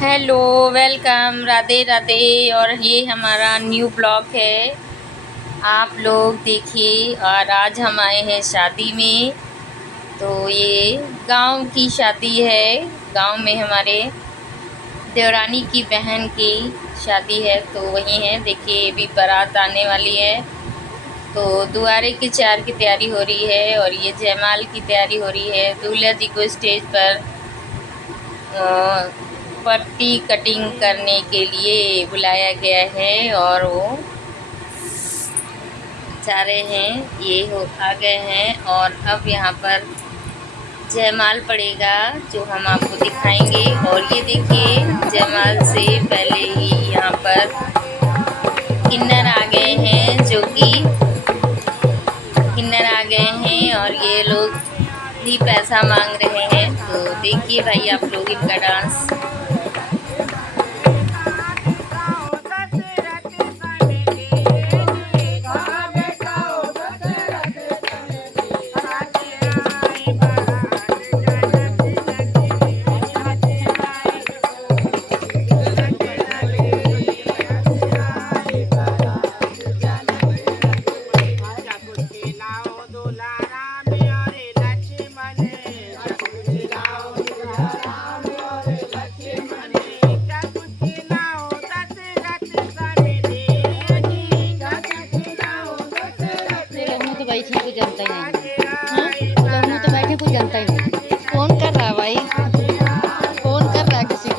Hello, welcome, Radhe Radhe. और ये हमारा न्यू ब्लॉग है। आप लोग देखिए। और आज हम आए हैं शादी में। तो ये गांव की शादी है। गांव में हमारे देवरानी की बहन की शादी है। तो वही है, देखिए अभी बारात आने वाली है। तो दुआरे के चार की तैयारी हो रही है और ये जयमाल की तैयारी हो रही है। दूल्हा जी को स्टेज पर पट्टी कटिंग करने के लिए बुलाया गया है और वो जा रहे हैं। ये हो आ गए हैं और अब यहाँ पर जयमाल पड़ेगा जो हम आपको दिखाएंगे। और ये देखिए, जयमाल से पहले ही यहाँ पर किन्नर आ गए हैं, जो कि किन्नर आ गए हैं और ये लोग भी पैसा मांग रहे हैं। तो देखिए भाई आप लोग इनका डांस। बैठे कोई जनता ही नहीं। हाँ, मुँह तो बैठे कोई जनता ही नहीं। फोन कर रहा है भाई, फोन कर रहा है किसी को।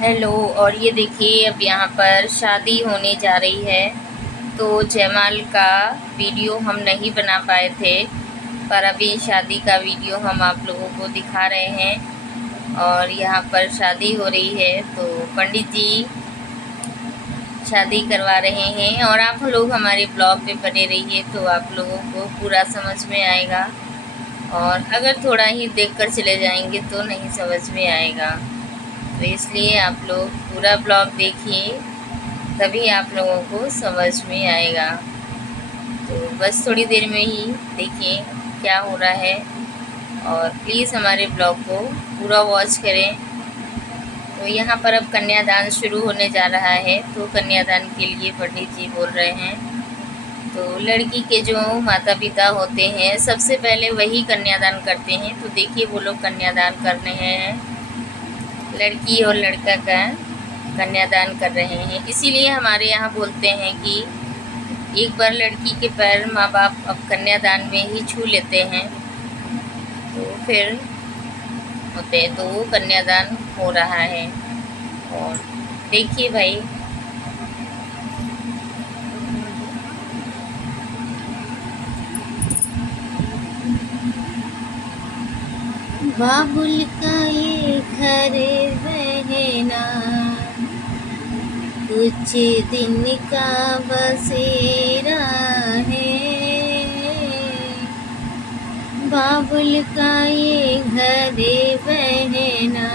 हेलो, और ये देखिए अब यहाँ पर शादी होने जा रही है। तो जयमाल का वीडियो हम नहीं बना पाए थे, पर अभी शादी का वीडियो हम आप लोगों को दिखा रहे हैं। और यहाँ पर शादी हो रही है तो पंडित जी शादी करवा रहे हैं। और आप लोग हमारे ब्लॉग पे बने रहिए तो आप लोगों को पूरा समझ में आएगा। और अगर थोड़ा ही देखकर चले जाएंगे तो नहीं समझ में आएगा। तो इसलिए आप लोग पूरा ब्लॉग देखिए, तभी आप लोगों को समझ में आएगा। तो बस थोड़ी देर में ही देखिए क्या हो रहा है। और प्लीज़ हमारे ब्लॉग को पूरा वॉच करें। तो यहाँ पर अब कन्यादान शुरू होने जा रहा है। तो कन्यादान के लिए पंडित जी बोल रहे हैं। तो लड़की के जो माता पिता होते हैं सबसे पहले वही कन्यादान करते हैं। तो देखिए वो लोग कन्यादान कर रहे हैं, लड़की और लड़का का कन्यादान कर रहे हैं। इसीलिए हमारे यहाँ बोलते हैं कि एक बार लड़की के पैर माँ बाप अब कन्यादान में ही छू लेते हैं तो फिर होते हैं। तो वो कन्यादान हो रहा है। और देखिए भाई बाबुल का ये घर रहना कुछ दिन का बसेरा है। बाबुल का ये घर बहना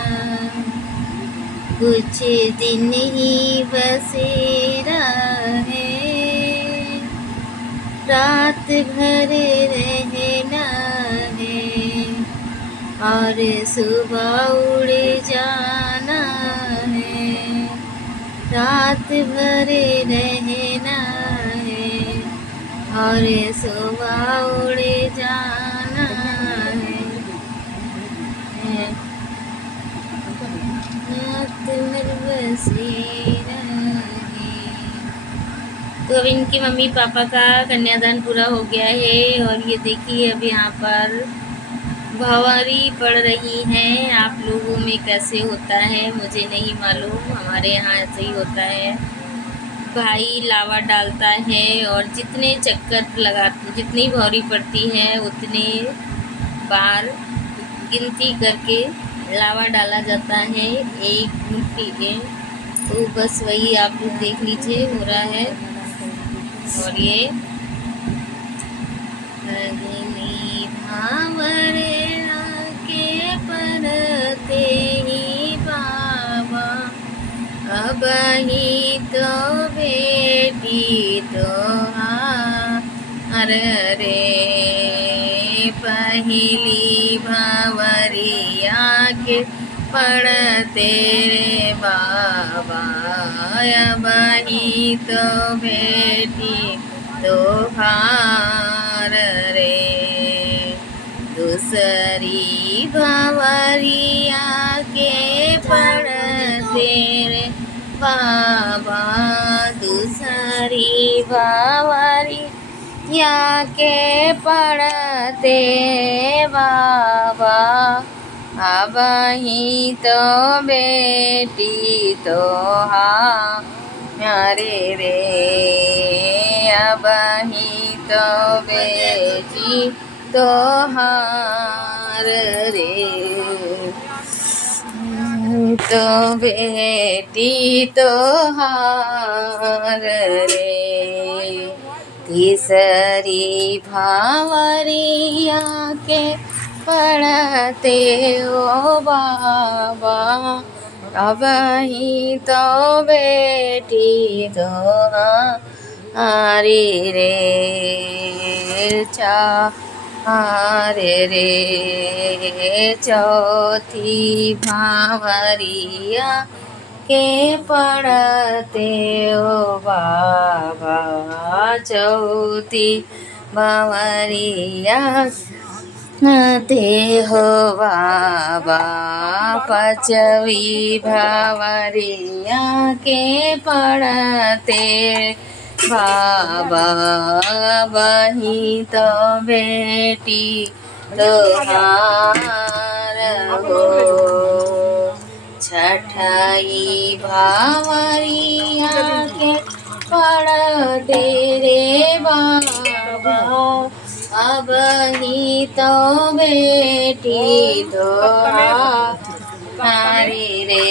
कुछ दिन ही बसेरा है। रात भर रहना है और सुबह उड़ जाना है। रात भर रहना है और सुबह उड़ जाना है। तो अब इनके मम्मी पापा का कन्यादान पूरा हो गया है और ये देखिए अब यहाँ पर भंवारी पड़ रही हैं। आप लोगों में कैसे होता है मुझे नहीं मालूम, हमारे यहाँ ऐसे ही होता है। भाई लावा डालता है और जितने चक्कर लगा जितनी भौरी पड़ती है उतने बार गिनती करके लावा डाला जाता है एक मुट्ठी के। तो बस वही आप लोग देख लीजिए हो रहा है। और ये अग्नि भावरे के परते ही बाबा, अब ही तो बेटी तो रे पहली भंवरिया के पढ़ते रे बाबा, अब ही तो बेटी तोहार रे। दूसरी भंवरिया के पढ़ते रे बाबा, दूसरी भंवरिया के पढ़ते बाबा, अब ही तो बेटी तो हमारे रे, अब ही तो बेटी तो हार रे, तो बेटी तो हार रे। तीसरी भंवरिया के पढ़ते ओ बाबा, अब ही तो बेटी तो हारी रे, हारे रे। चौथी भंवरिया के पढ़ते ओ बाबा, चौथी भंवरिया ते हो बाबा, पांचवी भंवरिया के पढ़ते बाबा, वही तो बेटी तोहार हो। छठाई भंवरिया के पढ़ते रे बाबा, अब ही तो बेटी तो हारी रे,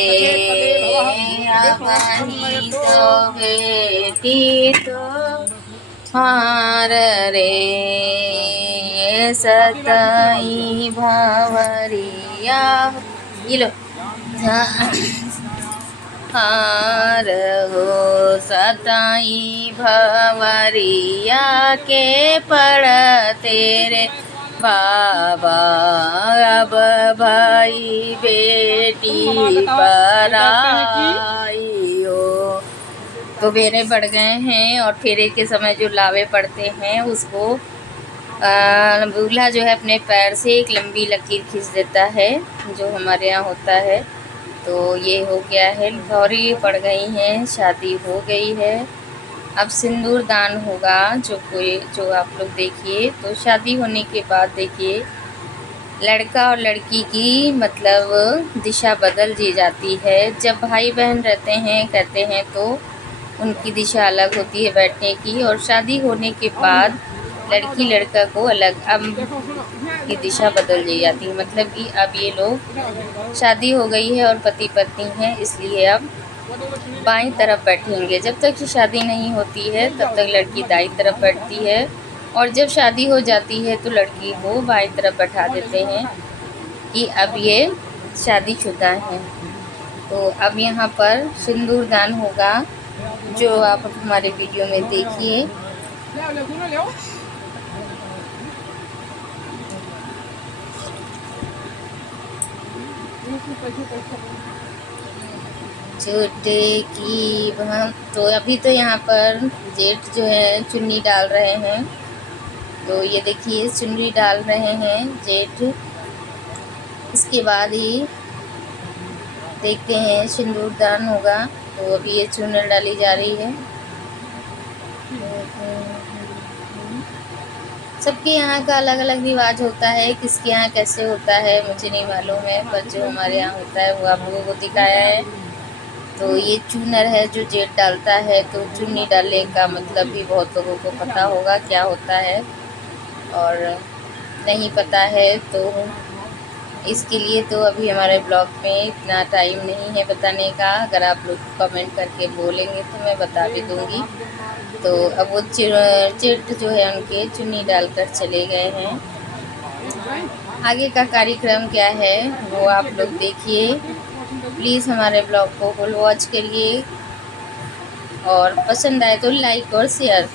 अब ही तो बेटी तो हार रे। सताई भंवरिया ये लो हार हो, सताई भंवरिया के पढ़ते रे बाबा, अब भाई बेटी पराई हो। तो बेरे बढ़ गए हैं और फेरे के समय जो लावे पड़ते हैं उसको दूल्हा जो है अपने पैर से एक लंबी लकीर खींच देता है, जो हमारे यहाँ होता है। तो ये हो गया है, भौरी पड़ गई हैं, शादी हो गई है। अब सिंदूर दान होगा जो आप लोग देखिए। तो शादी होने के बाद देखिए लड़का और लड़की की मतलब दिशा बदल दी जाती है। जब भाई बहन रहते हैं कहते हैं तो उनकी दिशा अलग होती है बैठने की, और शादी होने के बाद लड़की लड़का को अलग अब की दिशा बदल दी जाती है। मतलब कि अब ये लोग शादी हो गई है और पति पत्नी हैं, इसलिए अब बाईं तरफ बैठेंगे। जब तक कि शादी नहीं होती है तब तक लड़की दाईं तरफ बैठती है, और जब शादी हो जाती है तो लड़की को बाईं तरफ बैठा देते हैं कि अब ये शादीशुदा हैं। तो अब यहाँ पर सिंदूर दान होगा, जो आप हमारे वीडियो में देखिए। छोटे की तो अभी तो यहाँ पर जेठ जो है चुन्नी डाल रहे हैं। तो ये देखिए चुन्नी डाल रहे हैं जेठ। इसके बाद ही देखते हैं सिंदूर दान होगा। तो अभी ये चुन्नी डाली जा रही है। सबके यहाँ का अलग अलग रिवाज होता है, किसके यहाँ कैसे होता है मुझे नहीं मालूम है, पर जो हमारे यहाँ होता है वो आप लोगों को दिखाया है। तो ये चूनर है जो जेठ डालता है, तो चुन्नी डालने का मतलब भी बहुत लोगों को पता होगा क्या होता है, और नहीं पता है तो इसके लिए तो अभी हमारे ब्लॉग में इतना टाइम नहीं है बताने का। अगर आप लोग कमेंट करके बोलेंगे तो मैं बता भी दूँगी। तो अब वो जेठ जो है उनके चुन्नी डालकर चले गए हैं। आगे का कार्यक्रम क्या है वो आप लोग देखिए। प्लीज़ हमारे ब्लॉग को फुल वॉच करिए और पसंद आए तो लाइक और शेयर